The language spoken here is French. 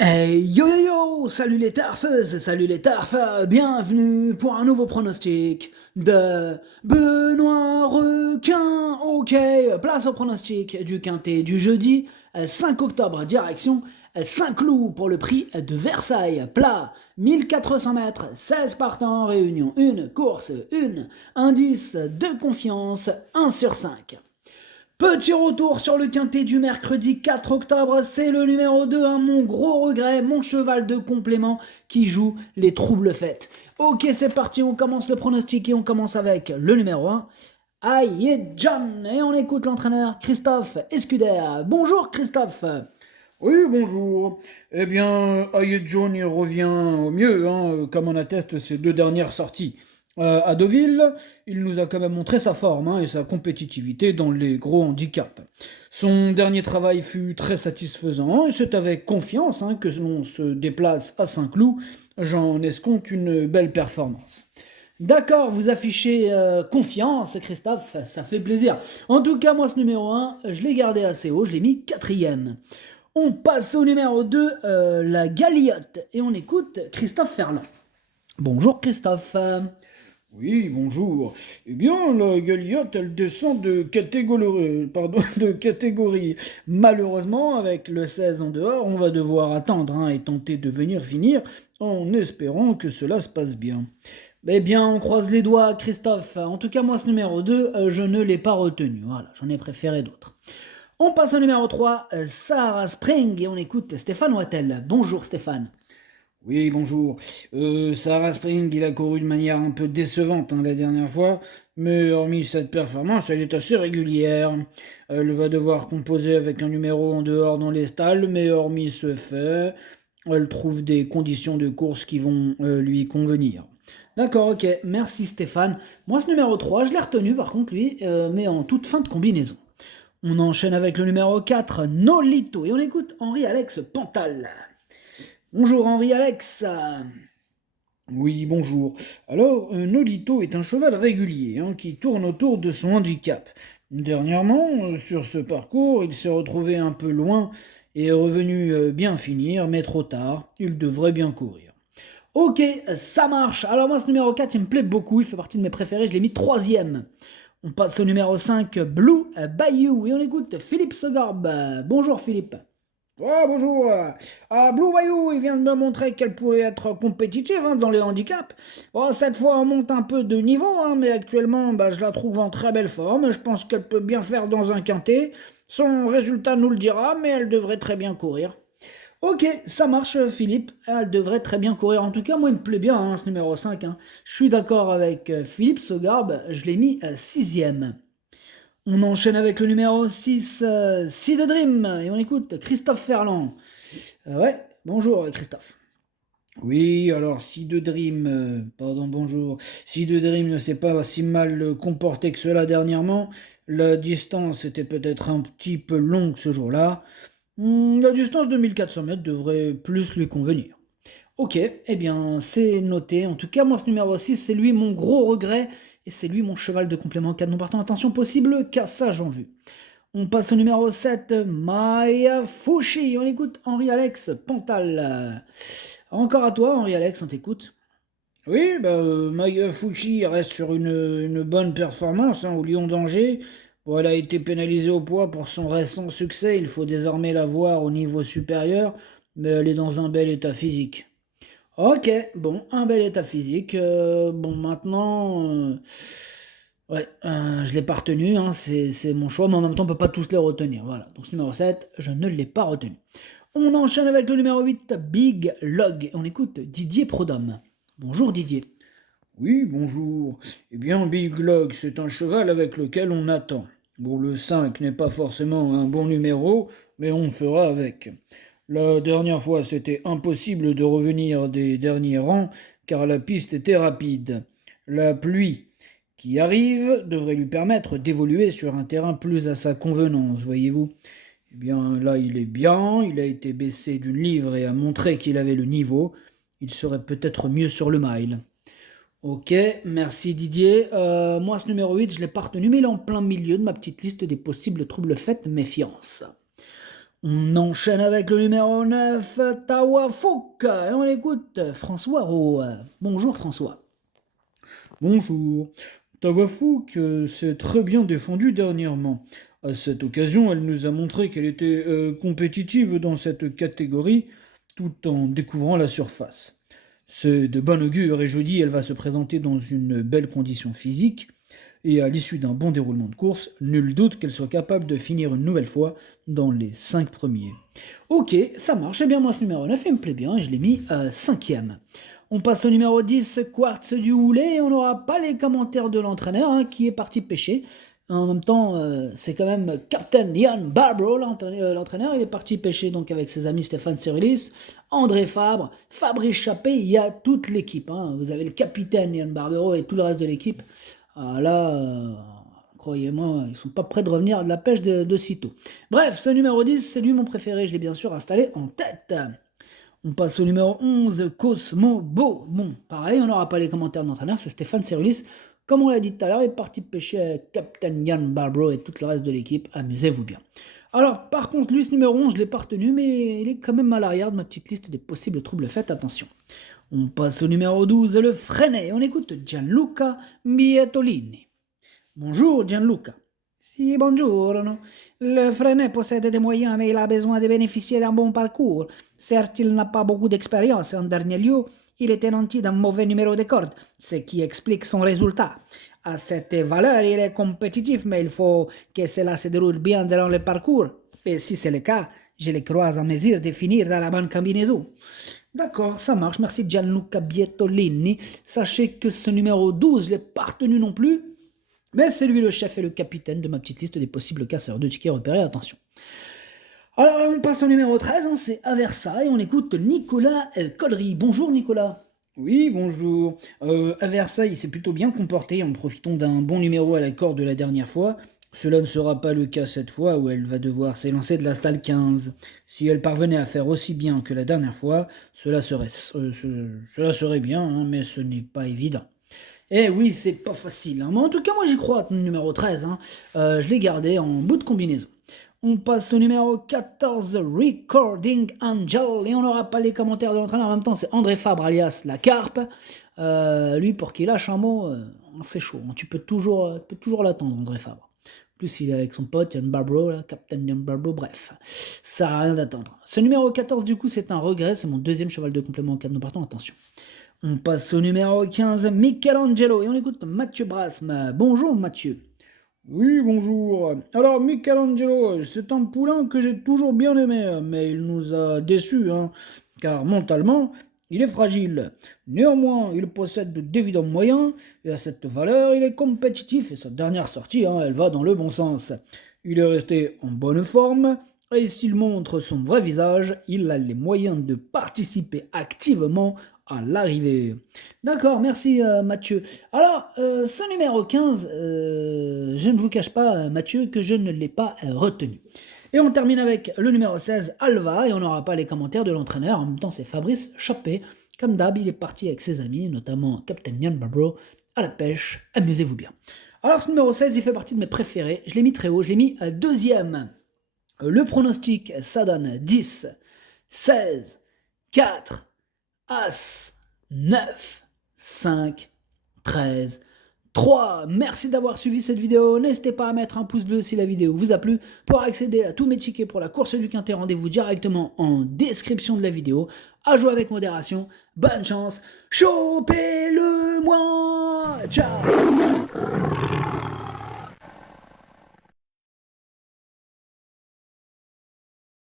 Hey yo yo yo, salut les tarfeuses, salut les tarfeurs, bienvenue pour un nouveau pronostic de Benoît Requin. Ok, place au pronostic du quintet du jeudi 5 octobre, direction Saint-Cloud pour le prix de Versailles. Plat, 1400 mètres, 16 partants, réunion 1, course 1, indice de confiance 1 sur 5. Petit retour sur le quintet du mercredi 4 octobre, c'est le numéro 2, hein, mon gros regret, mon cheval de complément qui joue les troubles fêtes. Ok, c'est parti, on commence le pronostic et on commence avec le numéro 1. Aïe John, et on écoute l'entraîneur Christophe Escuder. Bonjour Christophe. Oui, bonjour. Eh bien, Hayet John, il revient au mieux, hein, comme en attestent ses deux dernières sorties. À Deauville, il nous a quand même montré sa forme, hein, et sa compétitivité dans les gros handicaps. Son dernier travail fut très satisfaisant et c'est avec confiance, hein, que l'on se déplace à Saint-Cloud. J'en escompte une belle performance. D'accord, vous affichez confiance Christophe, ça fait plaisir. En tout cas, moi ce numéro 1, je l'ai gardé assez haut, je l'ai mis quatrième. On passe au numéro 2, la Galiote, et on écoute Christophe Ferland. Bonjour Christophe. Oui, bonjour. Eh bien, la Galiote, elle descend de catégorie. Malheureusement, avec le 16 en dehors, on va devoir attendre, hein, et tenter de venir finir en espérant que cela se passe bien. Eh bien, on croise les doigts, Christophe. En tout cas, moi, ce numéro 2, je ne l'ai pas retenu. Voilà, j'en ai préféré d'autres. On passe au numéro 3, Sarah Spring, et on écoute Stéphane Wattel. Bonjour Stéphane. Oui, bonjour. Sarah Spring, il a couru de manière un peu décevante, hein, la dernière fois, mais hormis cette performance, elle est assez régulière. Elle va devoir composer avec un numéro en dehors dans les stalles, mais hormis ce fait, elle trouve des conditions de course qui vont lui convenir. D'accord, ok, merci Stéphane. Moi, ce numéro 3, je l'ai retenu, par contre, lui, mais en toute fin de combinaison. On enchaîne avec le numéro 4, Nolito, et on écoute Henri-Alex Pantal. Bonjour Henri-Alex. Oui, bonjour. Alors, Nolito est un cheval régulier, hein, qui tourne autour de son handicap. Dernièrement, sur ce parcours, il s'est retrouvé un peu loin et est revenu bien finir, mais trop tard. Il devrait bien courir. Ok, ça marche. Alors moi, ce numéro 4, il me plaît beaucoup, il fait partie de mes préférés, je l'ai mis troisième. On passe au numéro 5, Blue Bayou, et on écoute Philippe Segorbe. Bonjour Philippe. Ouais, bonjour. Blue Bayou, il vient de me montrer qu'elle pouvait être compétitive, hein, dans les handicaps. Bon, cette fois, on monte un peu de niveau, hein, mais actuellement, bah, je la trouve en très belle forme. Je pense qu'elle peut bien faire dans un quintet. Son résultat nous le dira, mais elle devrait très bien courir. Ok, ça marche Philippe, elle devrait très bien courir. En tout cas, moi, il me plaît bien, hein, ce numéro 5, hein. Je suis d'accord avec Philippe Segorbe, je l'ai mis sixième. On enchaîne avec le numéro 6, Sea de Dream, et on écoute Christophe Ferland. Ouais, bonjour Christophe. Oui, alors si de Dream, pardon, bonjour, si de Dream ne s'est pas si mal comporté que cela dernièrement, la distance était peut-être un petit peu longue ce jour-là. La distance de 1400 mètres devrait plus lui convenir. Ok, eh bien c'est noté. En tout cas, moi ce numéro 6, c'est lui mon gros regret, et c'est lui mon cheval de complément 4 non partant. Attention possible, cassage en vue. On passe au numéro 7, Maya Fushi. On écoute Henri-Alex Pantal. Encore à toi, Henri-Alex, on t'écoute. Oui, bah, Maya Fuji reste sur une bonne performance, hein, au Lion d'Angers. Bon, elle a été pénalisée au poids pour son récent succès, il faut désormais la voir au niveau supérieur, mais elle est dans un bel état physique. Ok, bon, un bel état physique. Bon, maintenant, ouais, je l'ai pas retenu, hein, c'est mon choix, mais en même temps, on peut pas tous les retenir. Voilà, donc ce numéro 7, je ne l'ai pas retenu. On enchaîne avec le numéro 8, Big Log. On écoute Didier Prodhomme. Bonjour Didier. Oui, bonjour. Eh bien, Big Log, c'est un cheval avec lequel on attend. Bon, le 5 n'est pas forcément un bon numéro, mais on fera avec. La dernière fois, c'était impossible de revenir des derniers rangs, car la piste était rapide. La pluie qui arrive devrait lui permettre d'évoluer sur un terrain plus à sa convenance, voyez-vous. Eh bien, là, il est bien, il a été baissé d'une livre et a montré qu'il avait le niveau. Il serait peut-être mieux sur le mile. Ok, merci Didier. Moi, ce numéro 8, je l'ai pas retenu, mais il est en plein milieu de ma petite liste des possibles troubles faits, méfiance. On enchaîne avec le numéro 9, Tawafouk, et on écoute François Rowe. Bonjour François. Bonjour. Tawafouk s'est très bien défendue dernièrement. À cette occasion, elle nous a montré qu'elle était compétitive dans cette catégorie, tout en découvrant la surface. C'est de bon augure et jeudi, elle va se présenter dans une belle condition physique. Et à l'issue d'un bon déroulement de course, nul doute qu'elle soit capable de finir une nouvelle fois dans les 5 premiers. Ok, ça marche. Eh bien, moi, ce numéro 9, il me plaît bien et je l'ai mis 5e. On passe au numéro 10, Quartz du Houlet, et on n'aura pas les commentaires de l'entraîneur qui est parti pêcher. En même temps, c'est quand même Captain Ian Barbro, l'entraîneur. Il est parti pêcher donc avec ses amis Stéphane Cerulis, André Fabre, Fabrice Chappé. Il y a toute l'équipe. Vous avez le capitaine Ian Barbro et tout le reste de l'équipe. Croyez-moi, ils sont pas prêts de revenir de la pêche de sitôt. Bref, ce numéro 10, c'est lui mon préféré. Je l'ai bien sûr installé en tête. On passe au numéro 11, Cosmo Beau. Bon, pareil, on n'aura pas les commentaires d'entraîneur, c'est Stéphane Cerulis. Comme on l'a dit tout à l'heure, il est parti pêcher avec Captain Ian Barbro et tout le reste de l'équipe. Amusez-vous bien. Alors, par contre, lui, ce numéro 11, je ne l'ai pas retenu, mais il est quand même à l'arrière de ma petite liste des possibles troubles. Faites attention. On passe au numéro 12, le Freinet. On écoute Gianluca Bietolini. Bonjour Gianluca. Si, buongiorno. Le Freinet possède des moyens, mais il a besoin de bénéficier d'un bon parcours. Certes, il n'a pas beaucoup d'expérience. En dernier lieu, il était nanti d'un mauvais numéro de corde, ce qui explique son résultat. À cette valeur, il est compétitif, mais il faut que cela se déroule bien durant le parcours. Et si c'est le cas, je le crois en mesure de finir dans la bonne combinaison. D'accord, ça marche. Merci Gianluca Bietolini. Sachez que ce numéro 12, je ne l'ai pas retenu non plus. Mais c'est lui le chef et le capitaine de ma petite liste des possibles casseurs de tickets repérés. Attention. Alors on passe au numéro 13, c'est Aversa, et on écoute Nicolas Collery. Bonjour Nicolas. Oui, bonjour. À Versailles, il s'est plutôt bien comporté en profitant d'un bon numéro à la corde de la dernière fois. Cela ne sera pas le cas cette fois où elle va devoir s'élancer de la salle 15. Si elle parvenait à faire aussi bien que la dernière fois, cela serait bien, mais ce n'est pas évident. Eh oui, c'est pas facile. Mais en tout cas, moi j'y crois, numéro 13. Je l'ai gardé en bout de combinaison. On passe au numéro 14, Recording Angel, et on n'aura pas les commentaires de l'entraîneur. En même temps, c'est André Fabre, alias La Carpe. Lui, pour qu'il lâche un mot, c'est chaud. Tu peux toujours l'attendre, André Fabre. En plus, il est avec son pote, Ian Barbro, Captain Ian Barbro, bref. Ça n'a rien d'attendre. Ce numéro 14, du coup, c'est un regret. C'est mon deuxième cheval de complément en cas de nous partons. Attention. On passe au numéro 15, Michelangelo, et on écoute Mathieu Brasme. Bonjour Mathieu. Oui, bonjour. Alors, Michelangelo, c'est un poulain que j'ai toujours bien aimé, mais il nous a déçus, car mentalement, il est fragile. Néanmoins, il possède d'évidents moyens, et à cette valeur, il est compétitif, et sa dernière sortie, elle va dans le bon sens. Il est resté en bonne forme, et s'il montre son vrai visage, il a les moyens de participer activement à l'arrivée. D'accord, merci Mathieu. Alors, ce numéro 15, je ne vous cache pas, Mathieu, que je ne l'ai pas retenu. Et on termine avec le numéro 16, Alva, et on n'aura pas les commentaires de l'entraîneur. En même temps, c'est Fabrice Chappé. Comme d'hab, il est parti avec ses amis, notamment Captain Ian Barbro, à la pêche. Amusez-vous bien. Alors, ce numéro 16, il fait partie de mes préférés. Je l'ai mis très haut, je l'ai mis deuxième. Le pronostic, ça donne 10, 16, 4, As, 9, 5, 13, 3. Merci d'avoir suivi cette vidéo. N'hésitez pas à mettre un pouce bleu si la vidéo vous a plu. Pour accéder à tous mes tickets pour la course du Quintet, rendez-vous directement en description de la vidéo. À jouer avec modération. Bonne chance. Chopez-le-moi. Ciao.